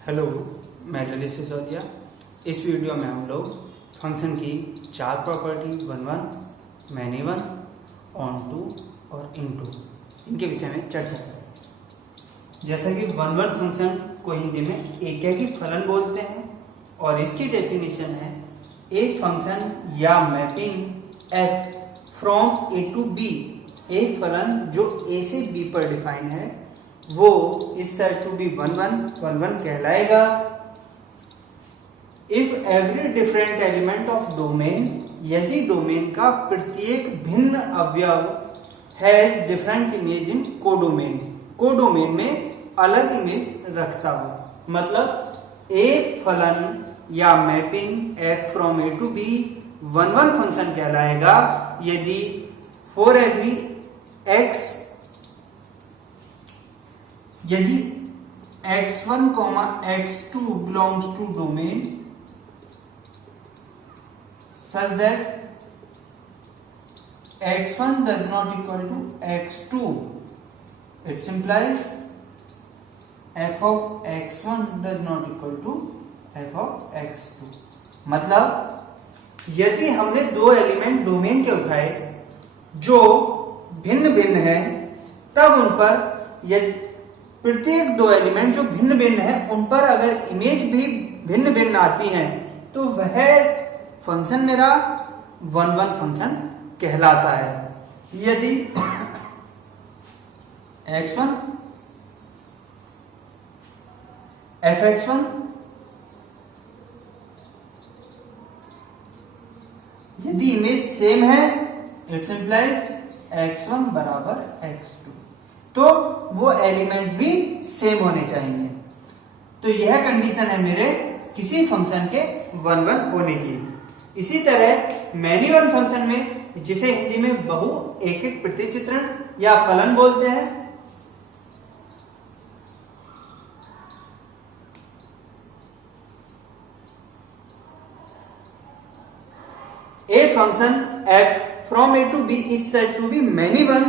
Hello, मैं ललित सिसोदिया। इस video में हम लोग फंक्शन की चार property 1, many one, onto और इन टू इनके विषय में चर्चा करेंगे। जैसा कि 1 फंक्शन को हिंदी में एकाकी फलन बोलते हैं और इसकी डेफिनेशन है एक फंक्शन या mapping f from A to B. एक फलन जो ए से बी पर डिफाइन है वो इज सेड टू बी 1 कहलाएगा if every different element of domain, यदि डोमेन का प्रत्येक भिन्न अवयव has different image in codomain, codomain में अलग इमेज रखता हो। मतलब एक फलन या mapping f from A to B 1 function कहलाएगा यदि फॉर एवरी एक्स, यदि x1, x2 belongs to domain such that x1 does not equal to x2, it implies f of x1 does not equal to f of x2। मतलब यदि हमने दो element domain के उठाए जो भिन्न भिन्न है, तब उन पर यदि प्रत्येक दो एलिमेंट जो भिन्न भिन्न है उन पर अगर इमेज भी भिन्न भिन्न आती है तो वह फंक्शन मेरा 1 फंक्शन कहलाता है। यदि x1 fx1 यदि इमेज सेम है, इट्स इंप्लाइज x1 बराबर x2, तो वो एलिमेंट भी सेम होने चाहिए। तो यह कंडीशन है मेरे किसी फंक्शन के 1 होने की। इसी तरह मैनी वन फंक्शन में, जिसे हिंदी में बहु एक प्रतिचित्रण या फलन बोलते हैं, a function f from a to b is said to be many one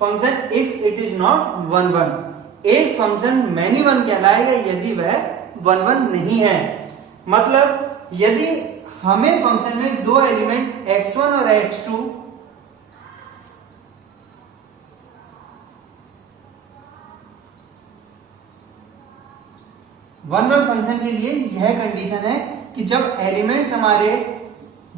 function if it is not 1। एक फंक्शन मैनी वन कहलाएगा यदि वह 1 नहीं है। मतलब यदि हमें फंक्शन में दो एलिमेंट x1 और x2 1 फंक्शन के लिए यह कंडीशन है कि जब एलिमेंट्स हमारे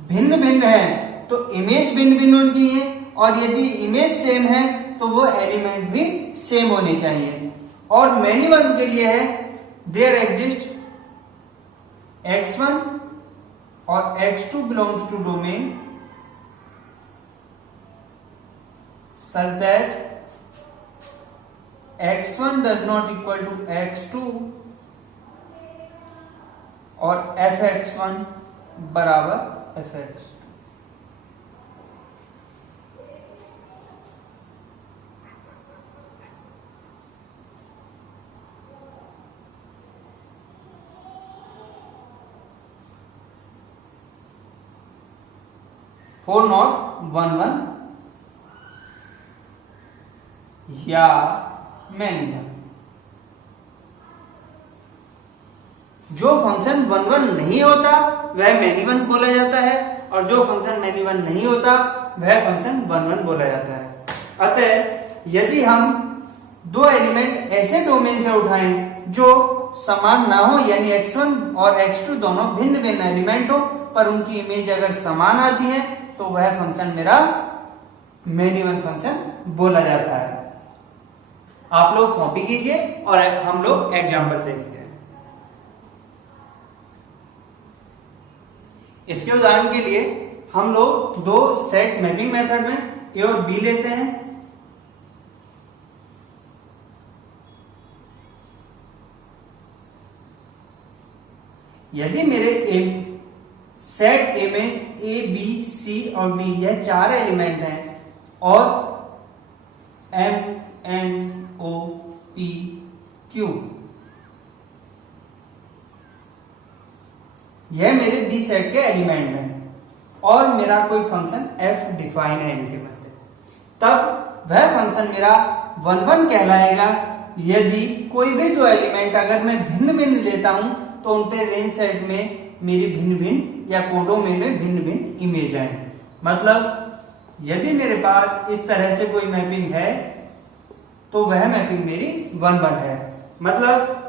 भिन्न भिन्न हैं तो इमेज भिन्न भिन्न होनी चाहिए, और यदि इमेज सेम है तो वो एलिमेंट भी सेम होने चाहिए। और मैनी वन के लिए है देयर एग्जिस्ट x1 और x2 belongs to domain such that x1 does not equal to x2 और fx1 बराबर fx2। फोर नॉट 1 या मैनी वन। जो फंक्शन 1 नहीं होता वह मैनी वन बोला जाता है, और जो फंक्शन मैनी वन नहीं होता वह फंक्शन 1 बोला जाता है। अतः यदि हम दो एलिमेंट ऐसे डोमेन से उठाएं जो समान ना हो, यानी x1 और x2 दोनों भिन्न भिन्न एलिमेंट हो, पर उनकी इमेज अगर समान आती है तो वह फंक्शन मेरा मैनी वन फंक्शन बोला जाता है। आप लोग कॉपी कीजिए और हम लोग एग्जाम्पल देखते हैं। इसके उदाहरण के लिए हम लोग दो सेट मैपिंग मेथड में ए और बी लेते हैं। यदि मेरे सेट ए में ए बी सी और डी यह चार एलिमेंट हैं और M N O P Q यह मेरे बी सेट के एलिमेंट हैं, और मेरा कोई फंक्शन एफ डिफाइन है इनके मध्य, तब वह फंक्शन मेरा 1 कहलाएगा यदि कोई भी दो एलिमेंट अगर मैं भिन्न भिन्न लेता हूं तो उन पे रेंज सेट में मेरी भिन्न भिन्न या कोडोमेन में भिन्न भिन्न इमेज आए। मतलब यदि मेरे पास इस तरह से कोई मैपिंग है तो वह मैपिंग मेरी 1-1 है। मतलब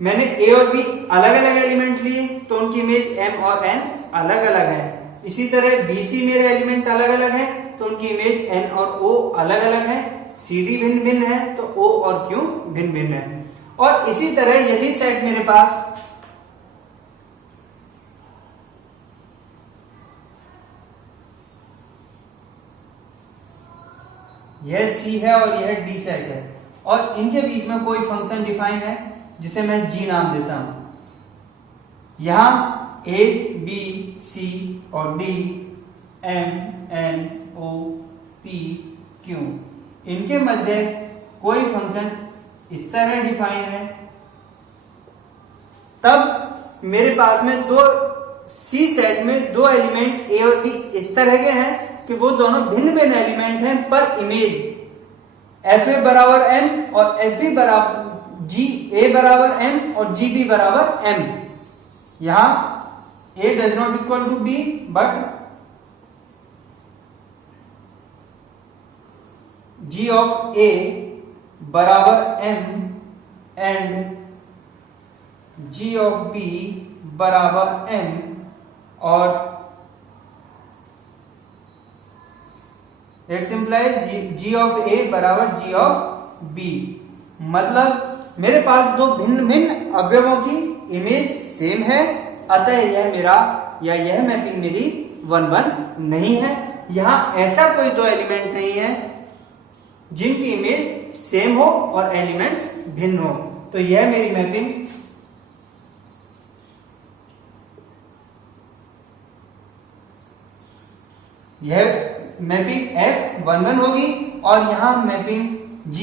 मैंने ए और बी अलग अलग एलिमेंट लिए तो उनकी इमेज एम और एन अलग अलग है। इसी तरह बी सी मेरे एलिमेंट अलग अलग है तो उनकी इमेज एन और ओ अलग अलग है। सी डी भिन्न भिन्न है तो ओ और क्यू भिन्न भिन्न है। और इसी तरह यदि सेट मेरे पास यह सी है और यह डी सेट है और इनके बीच में कोई फंक्शन डिफाइन है जिसे मैं जी नाम देता हूं। यहां ए बी सी और D M N O P Q इनके मध्य कोई फंक्शन इस तरह डिफाइन है, तब मेरे पास में दो सी सेट में दो एलिमेंट ए और बी इस तरह के हैं कि वो दोनों भिन्न भिन्न एलिमेंट हैं पर इमेज एफ ए बराबर एम और एफ बी बराबर जी ए बराबर एम और जी बी बराबर एम। यहां A does not equal to B but G of A बराबर M and G of B बराबर एम और it's implies G of A बराबर जी ऑफ बी। मतलब मेरे पास दो भिन्न भिन्न अवयवों की इमेज सेम है, अतः यह मेरा या यह मैपिंग मेरी 1-1 नहीं है। यहां ऐसा कोई दो एलिमेंट नहीं है जिनकी इमेज सेम हो और एलिमेंट्स भिन्न हो, तो यह मेरी मैपिंग F 1-1 होगी और यहां मैपिंग G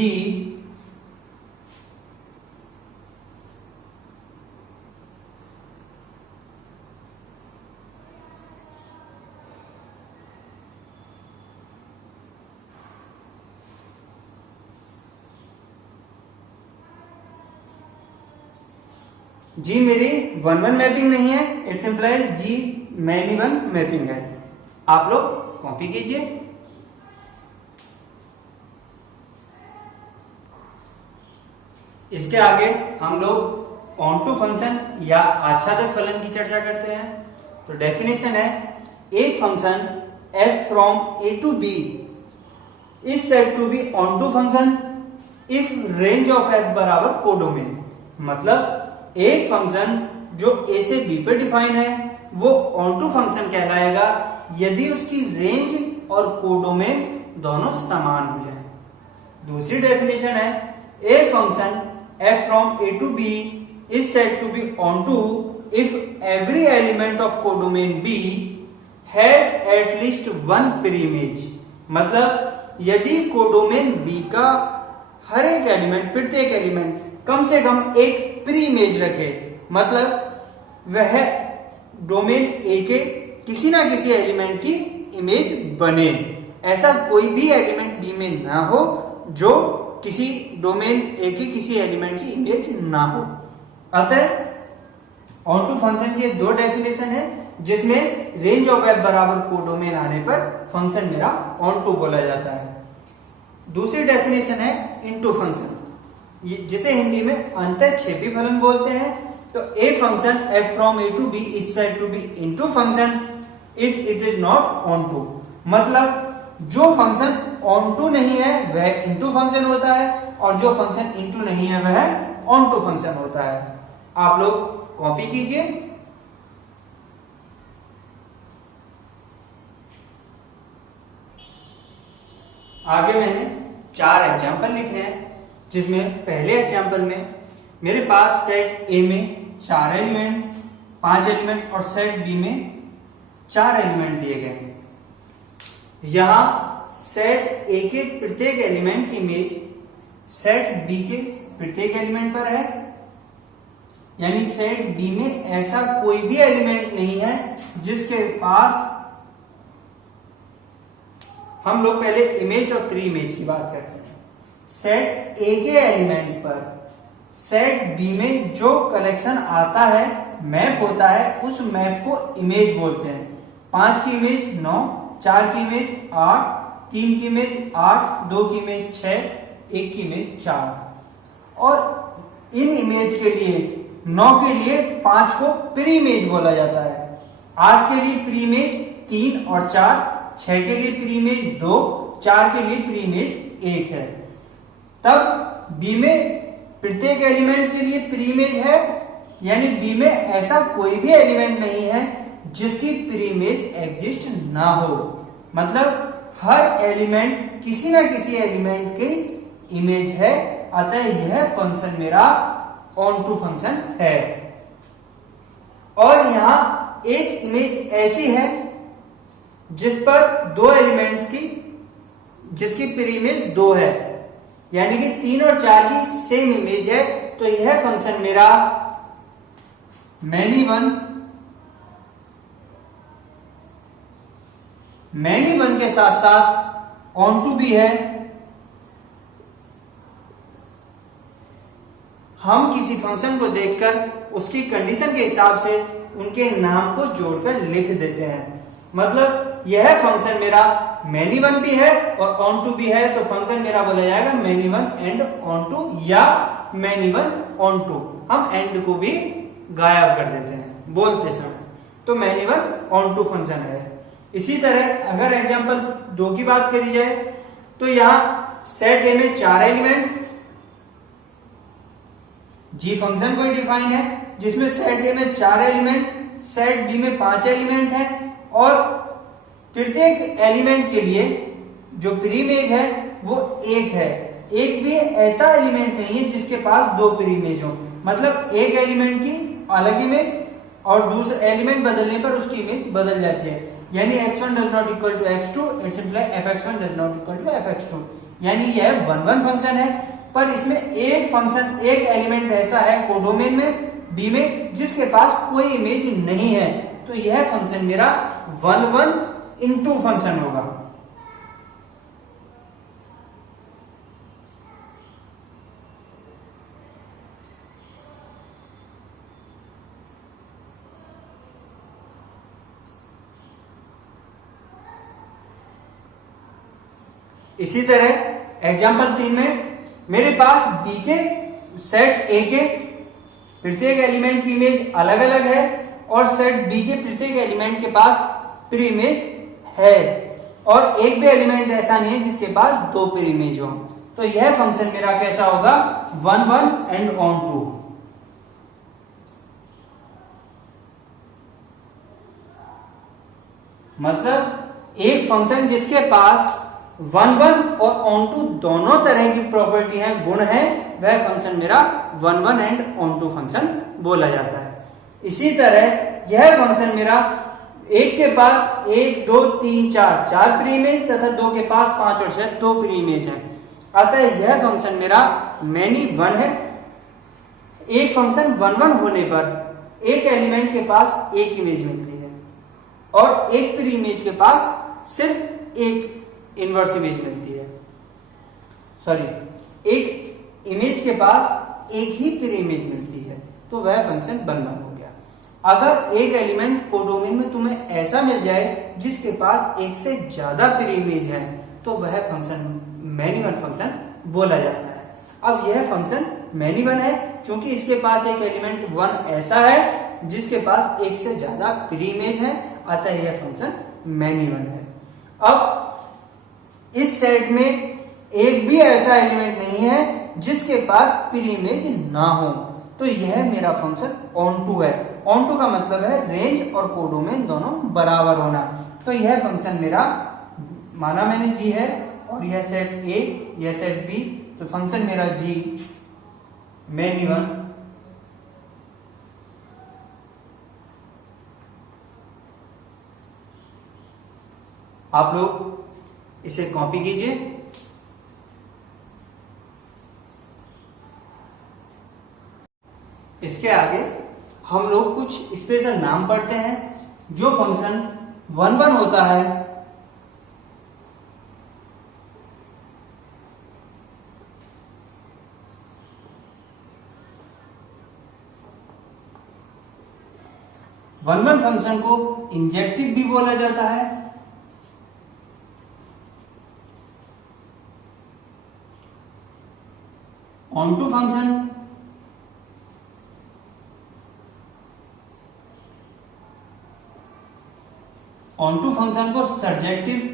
जी मेरी 1-1 मैपिंग नहीं है, इट्स इंप्लाइज जी मैनी 1 मैपिंग है। आप लोग कॉपी कीजिए। इसके आगे हम लोग ऑनटू फंक्शन या आच्छादक फलन की चर्चा करते हैं। तो डेफिनेशन है एक function f from a to b is said to be onto function if range of f बराबर कोडोमेन। मतलब एक फंक्शन जो a से b पे डिफाइन है वो ऑनटू फंक्शन कहलाएगा यदि उसकी रेंज और कोडोमेन दोनों समान हो जाए। दूसरी डेफिनेशन है a function f from a to b is said to be onto if every element of codomain b has at least one preimage। मतलब यदि कोडोमेन b का हर एक एलिमेंट प्रत्येक एलिमेंट कम से कम एक प्री इमेज रखे, मतलब वह डोमेन ए के किसी ना किसी एलिमेंट की इमेज बने। ऐसा कोई भी एलिमेंट बी में ना हो जो किसी डोमेन ए के किसी एलिमेंट की इमेज ना हो। अतः ऑनटू फंक्शन के दो डेफिनेशन है जिसमें रेंज ऑफ एफ बराबर कोडोमेन आने पर फंक्शन मेरा ऑनटू बोला जाता है। दूसरी डेफिनेशन है इनटू फंक्शन, जिसे हिंदी में अंतःक्षेपी फलन बोलते हैं। तो a function f from a to b is said to be into function if it is not onto। मतलब जो फंक्शन onto नहीं है वह into फंक्शन होता है और जो फंक्शन into नहीं है वह onto फंक्शन होता है। आप लोग कॉपी कीजिए। आगे मैंने 4 एग्जाम्पल लिखे हैं जिसमें पहले एग्जाम्पल में मेरे पास सेट ए में 4 एलिमेंट 5 एलिमेंट और सेट बी में 4 एलिमेंट दिए गए हैं। यहां सेट ए के प्रत्येक एलिमेंट की इमेज सेट बी के प्रत्येक एलिमेंट पर है, यानी सेट बी में ऐसा कोई भी एलिमेंट नहीं है जिसके पास, हम लोग पहले इमेज और प्री इमेज की बात करते हैं। सेट ए के एलिमेंट पर सेट बी में जो कलेक्शन आता है, मैप होता है, उस मैप को इमेज बोलते हैं। 5 की इमेज 9, 4 की इमेज 8, 3 की इमेज 8, 2 की इमेज 6, 1 की इमेज 4। और इन इमेज के लिए 9 के लिए 5 को प्री इमेज बोला जाता है, 8 के लिए प्री इमेज 3 और 4, 6 के लिए प्री इमेज 2, 4 के लिए प्री इमेज 1 है। तब बी में प्रत्येक एलिमेंट के लिए प्री इमेज है, यानी बी में ऐसा कोई भी एलिमेंट नहीं है जिसकी प्री इमेज एग्जिस्ट ना हो। मतलब हर एलिमेंट किसी ना किसी एलिमेंट की इमेज है, अतः यह फंक्शन मेरा ऑन टू फंक्शन है। और यहां एक इमेज ऐसी है जिस पर दो एलिमेंट्स की, जिसकी प्री इमेज 2 है, यानी कि 3 और 4 की सेम इमेज है, तो यह फंक्शन मेरा मैनी वन के साथ साथ ऑन टू भी है। हम किसी फंक्शन को देखकर उसकी कंडीशन के हिसाब से उनके नाम को जोड़कर लिख देते हैं। मतलब यह फंक्शन मेरा मैनी वन भी है और ऑन टू भी है, तो फंक्शन मेरा बोला जाएगा many one and onto या मैनी वन ऑन टू। हम एंड को भी गायब कर देते हैं बोलते समय, तो many one onto function है। इसी तरह अगर एग्जांपल 2 की बात करी जाए तो यहां सेट ए में 4 एलिमेंट, जी फंक्शन कोई डिफाइन है जिसमें सेट ए में 4 एलिमेंट, सेट बी में 5 एलिमेंट है, और प्रत्येक एलिमेंट के लिए जो प्री इमेज है वो 1 है। एक भी ऐसा एलिमेंट नहीं है जिसके पास 2 प्री इमेज हो। मतलब एक एलिमेंट की अलग इमेज और दूसरा एलिमेंट बदलने पर उसकी इमेज बदल जाती है। यानी x1 does not equal to x2, it's imply fx1 does not equal to fx2। यानी यह 1-1 फंक्शन है, पर इसमें एक फंक्शन, एक एलिमेंट ऐसा है कोडोमेन में B में जिसके पास कोई इमेज नहीं है, तो यह फंक्शन मेरा 1-1 इनटू फंक्शन होगा। इसी तरह एग्जाम्पल 3 में मेरे पास बी के सेट ए के प्रत्येक एलिमेंट की इमेज अलग अलग है और सेट बी के प्रत्येक एलिमेंट के पास प्री इमेज है, और एक भी एलिमेंट ऐसा नहीं है जिसके पास 2 प्री इमेज हो। तो यह फंक्शन मेरा कैसा होगा? 1-1 एंड ऑन टू। मतलब एक फंक्शन जिसके पास 1-1 और ऑन टू दोनों तरह की प्रॉपर्टी है, गुण है, वह फंक्शन मेरा 1-1 एंड ऑन टू फंक्शन बोला जाता है। इसी तरह यह फंक्शन मेरा एक के पास 1, 2, 3, 4 प्री इमेज तथा 2 के पास 5 और 6 2 प्री इमेज है, अतः यह फंक्शन मेरा मैनी वन है। एक फंक्शन 1-1 होने पर एक एलिमेंट के पास एक इमेज मिलती है और एक प्री इमेज के पास सिर्फ एक इनवर्स इमेज मिलती है। सॉरी, एक इमेज के पास एक ही प्री इमेज मिलती है, तो वह फंक्शन 1-1 हो गया। अगर एक एलिमेंट कोडोमेन में तुम्हें ऐसा मिल जाए जिसके पास एक से ज्यादा प्री इमेज है, तो वह फंक्शन मैनी वन फंक्शन बोला जाता है। अब यह फंक्शन मैनी वन है क्योंकि इसके पास एक एलिमेंट 1 ऐसा है जिसके पास एक से ज्यादा प्री इमेज है, अतः यह फंक्शन मैनी वन है। अब इस सेट में एक भी ऐसा एलिमेंट नहीं है जिसके पास प्री इमेज ना हो, तो यह मेरा फंक्शन ऑन टू है। ऑन टू का मतलब है रेंज और कोडोमेन दोनों बराबर होना। तो यह फंक्शन मेरा, माना मैंने जी है और यह सेट ए, यह सेट बी, तो फंक्शन मेरा जी मैनी वन आप लोग इसे कॉपी कीजिए। इसके आगे हम लोग कुछ स्पेशल नाम पढ़ते हैं। जो फंक्शन 1-1 होता है वन वन फंक्शन को इंजेक्टिव भी बोला जाता है। ऑनटू फंक्शन को सब्जेक्टिव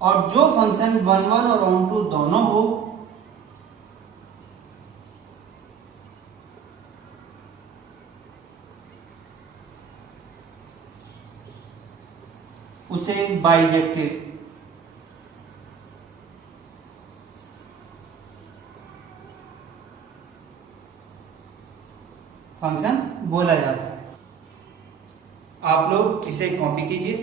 और जो फंक्शन वन वन और ऑन टू दोनों हो उसे बाइजेक्टिव फंक्शन बोला जाता है। आप लोग इसे कॉपी कीजिए।